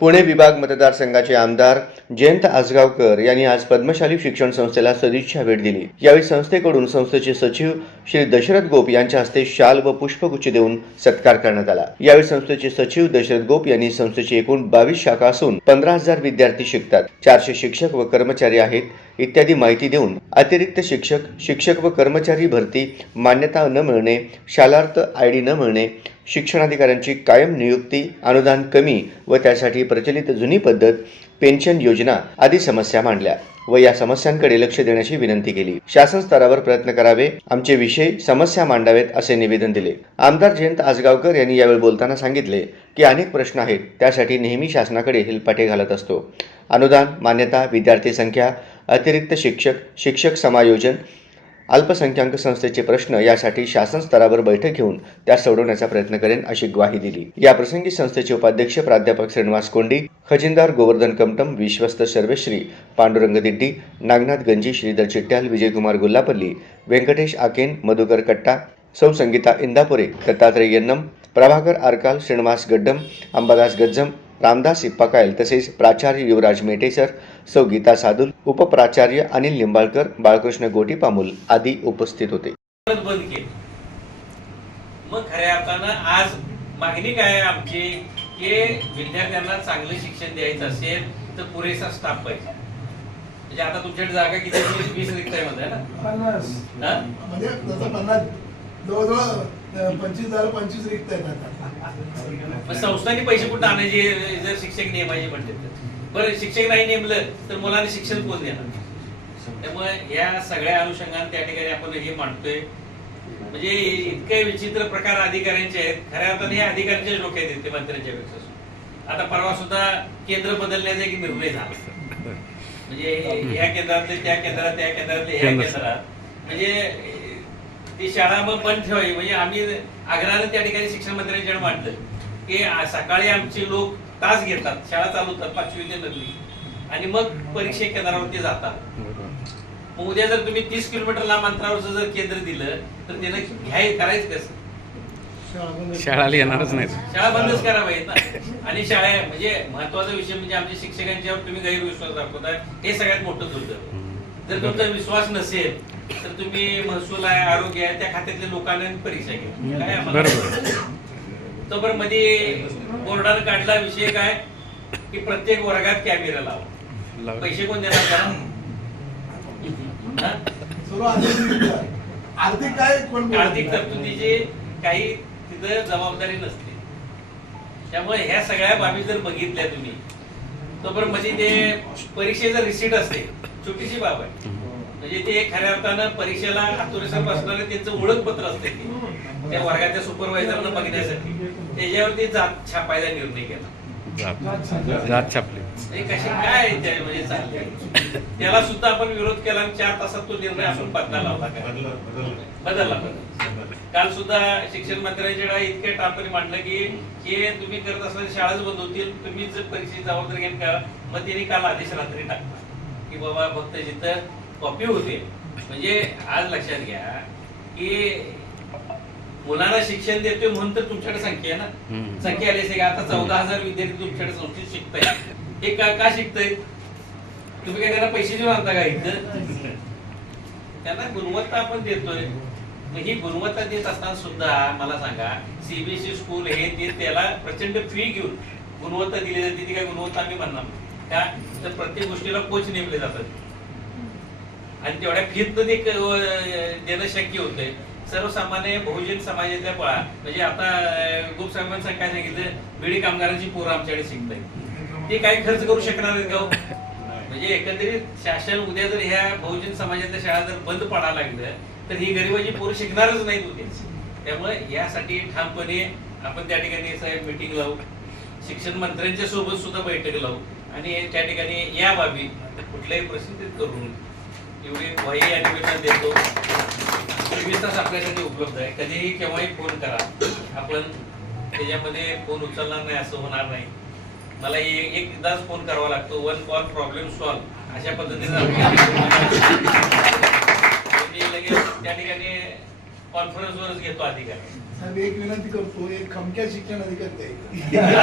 पुणे विभाग मतदारसंघाचे आमदार जयंत आसगावकर यांनी आज पद्मशाली शिक्षण संस्थेला सदिच्छा भेट दिली। यावेळी संस्थेकडून संस्थेचे सचिव श्री दशरथ गोप यांच्या हस्ते शाल व पुष्पगुच्छ देऊन सत्कार करण्यात आला। यावेळी संस्थेचे सचिव दशरथ गोप यांनी संस्थेची एकूण 22 शाखा असून 15,000 विद्यार्थी शिकतात, 400 शिक्षक व कर्मचारी आहेत इत्यादी माहिती देऊन अतिरिक्त शिक्षक व कर्मचारी भरती, मान्यता न मिळणे, शालार्थ आयडी न मिळणे, शिक्षणाधिकाऱ्यांची कायम नियुक्ती, अनुदान कमी व त्यासाठी प्रचलित जुनी पद्धत, पेन्शन योजना आदी समस्या मांडल्या व या समस्यांकडे लक्ष देण्याची विनंती केली। शासन स्तरावर प्रयत्न करावे, आमचे विषय समस्या मांडावेत असे निवेदन दिले। आमदार जयंत आसगावकर यांनी यावेळी बोलताना सांगितले की अनेक प्रश्न आहेत, त्यासाठी नेहमी शासनाकडे हेलपाटे घालत असतो। अनुदान, मान्यता, विद्यार्थी संख्या, अतिरिक्त शिक्षक समायोजन, अल्पसंख्याक संस्थेचे प्रश्न यासाठी शासन स्तरावर बैठक घेऊन त्या सोडवण्याचा प्रयत्न करेन अशी ग्वाही दिली। या प्रसंगी संस्थेचे उपाध्यक्ष प्राध्यापक श्रीनिवास कोंडी, खजिनदार गोवर्धन कमटम, विश्वस्त सर्वेश्री पांडुरंग दिड्डी, नागनाथ गंजी, श्रीधर चिट्ट्याल, विजयकुमार गुल्लापल्ली, व्यंकटेश आकेन, मधुकर कट्टा, सौ संगीता इंदापुरे, दत्तात्रय यन्नम, प्रभाकर आरकाल, श्रीनिवास गड्डम, अंबादास गज्जम, रामदास इप्पाकायल तसेच प्राचार्य युवराज मेटेसर, सौ गीता सादुल, उपप्राचार्य अनिल लिंबाळकर, बाळकृष्ण गोटी पामुल आदी उपस्थित होते। बंद केले। मग खऱ्या अर्थानं आज मागणी काय आहे आमची की विद्यार्थ्यांना चांगलं शिक्षण द्यायचं असेल तर पुरेसा स्टाफ पाहिजे। म्हणजे आता तुमच्याकडे जागा किती 20 रिक्त आहे म्हणताय ना? 50 म्हणजे तसं 50 जवळजवळ 25 रिक्त आहेत। मग संस्थांनी पैसे कुठे आणायचे जर शिक्षक नेमायचे म्हणते तर? बरं, शिक्षक नाही नेमलं तर मुलांना शिक्षण कोण देणार? त्यामुळे या सगळ्या अनुषंगाने त्या ठिकाणी आपण हे मांडतोय। म्हणजे इतके विचित्र प्रकार अधिकाऱ्यांचे आहेत, खऱ्या अर्थाने हे अधिकाऱ्यांच्या डोक्यात येते मंत्र्यांच्या पेक्षा। आता परवा सुद्धा केंद्र बदलण्याचा एक निर्णय झाला, म्हणजे या केंद्रातले त्या केंद्रात, त्या केंद्रातले या केंद्रात, म्हणजे ती शाळा मग बंद ठेवावी। म्हणजे आम्ही आग्रहाने त्या ठिकाणी शिक्षण मंत्र्यांच्याकडे मांडलं की सकाळी आमचे लोक तास घेतात, शाळा चालू होतात 5वी ते 9वी, आणि मग परीक्षा केंद्रावरती जातात। मग उद्या जर तुम्ही 30 किलोमीटर लांब अंतरावरचं जर केंद्र दिलं तर त्याला करायचं कसं? शाळा येणारच नाही, शाळा बंदच करावी ना। आणि शाळा म्हणजे महत्वाचा विषय म्हणजे आमच्या शिक्षकांच्यावर तुम्ही गैरविश्वास दाखवताय, हे सगळ्यात मोठं दुर्दैव। जर तुमचा विश्वास नसेल तर तुम्ही महसूल आहे, आरोग्य आहे, त्या खात्यातल्या लोकांना परीक्षा घ्या। काय आम्हाला तो बरं मध्ये बोर्डानं काढला विषय काय की प्रत्येक वर्गात कॅमेरा लावा। पैसे कोण देणार त्याला? आर्थिक तरतुदीची काही तिथं जबाबदारी नसते। त्यामुळे ह्या सगळ्या बाबी जर बघितल्या तुम्ही तो बरं मध्ये ते परीक्षेचं रिसीट असते, छोटीशी बाब आहे। म्हणजे ते खऱ्या अर्थानं परीक्षेला हातोरेसर बसणारे त्यांचं ओळखपत्र असते, त्या वर्गाच्या सुपरवायझरला बघण्यासाठी त्याच्यावरती जात छापायचा निर्णय केला। जात छापली कशी काय म्हणजे चालले, त्याला सुद्धा आपण विरोध केला आणि 4 तासात तो निर्णय आपण बदलला बदलला। काल सुद्धा शिक्षण मंत्र्यांच्या इतके टापरी मांडलं की हे तुम्ही करत असलेल्या शाळाच बंद होतील, तुम्ही जर परीक्षेची जबाबदारी घेऊन का? मग त्यांनी काल आदेश रात्री टाकला की बाबा फक्त जिथं कॉपी होते। म्हणजे आज लक्षात घ्या की मुलांना शिक्षण देतोय म्हणून तर तुमच्याकडे संख्या आहे ना, संख्या आली असेल। आता 14,000 विद्यार्थी तुमच्याकडे संस्थेत शिकताय, हे का शिकताय? तुम्ही काय त्यांना पैसे देऊन आणता का? इथं त्यांना गुणवत्ता आपण देतोय। मग ही गुणवत्ता देत असताना सुद्धा मला सांगा, सीबीएसई स्कूल हे ते त्याला प्रचंड फी घेऊन गुणवत्ता दिली जाते। ती काय गुणवत्ता आम्ही म्हणणार का? तर प्रत्येक गोष्टीला कोच नेमले जातात आणि तेवढ्या फीत ते देणं शक्य होतंय। सर्वसामान्य बहुजन समाजातल्या म्हणजे आता ग्रुप साहेबांनी काय सांगितलं, बीडी कामगारांची पोरं आमच्याकडे शिकताय, ते काही खर्च करू शकणार आहेत का? म्हणजे एकंदरीत शासन उद्या जर ह्या बहुजन समाजातल्या शाळा जर बंद पडायला लागलं तर ही गरिबाची पोरं शिकणारच नाहीत होते। त्यामुळे यासाठी ठामपणे आपण त्या ठिकाणी साहेब मीटिंग लावू, शिक्षण मंत्र्यांच्या सोबत सुद्धा बैठक लावू आणि त्या ठिकाणी या बाबी कुठल्याही परिस्थितीत करून एवढी ग्वाही या निवेदन देतो। 24 तास आपल्यासाठी उपलब्ध आहे, कधीही केव्हाही फोन करा, आपण त्याच्यामध्ये फोन उचलणार नाही असं होणार नाही। मला एकदाच फोन करावा लागतो, 1 कॉल प्रॉब्लेम सॉल्व अशा पद्धतीने लगेच त्या ठिकाणी कॉन्फरन्सवरच घेतो अधिकारी. साहेब एक विनंती करतो, एक खमक्या शिक्षण अधिकारी द्यायचा.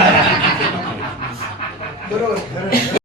बरोबर.